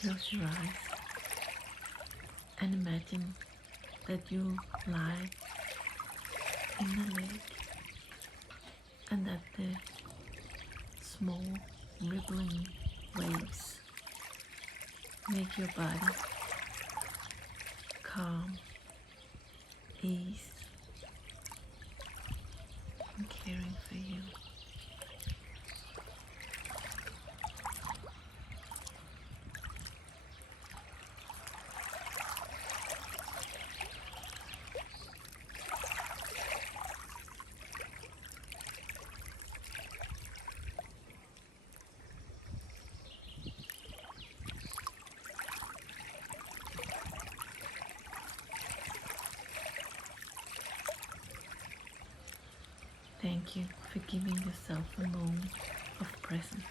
Close your eyes and imagine that you lie in the lake and that the small rippling waves make your body calm, ease, and caring for you. Thank you for giving yourself a moment of presence.